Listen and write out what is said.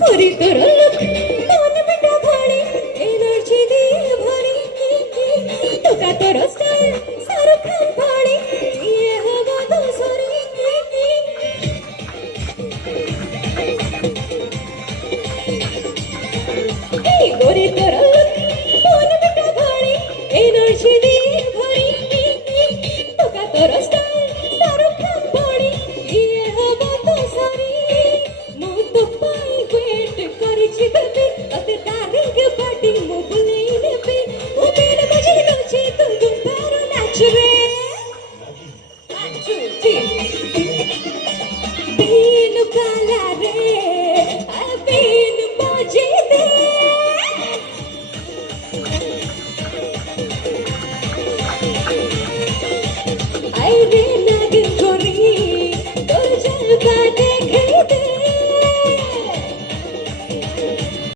पूरी तरह लुक मन बेटा भाड़ी एनर्जी दिए भरी तो का तोर स्टाइल सारा खान भाड़ी ये हवा तो सरी पूरी तरह लुक मन बेटा भाड़ी एनर्जी दिए भरी तो का तोर स्टाइल सारा खान भाड़ी ये हवा तो सरी मुझ पाई वेट करिछि बेबी अते डार्लिंग पार्टी मु बुलेई नेबी ओ मेरे बजे नचे तुम गुंबारो नाच रे 1 2 3 बीन काला रे आ बीन बजे दे आई रे नागिन गोरी तोर जलवा देख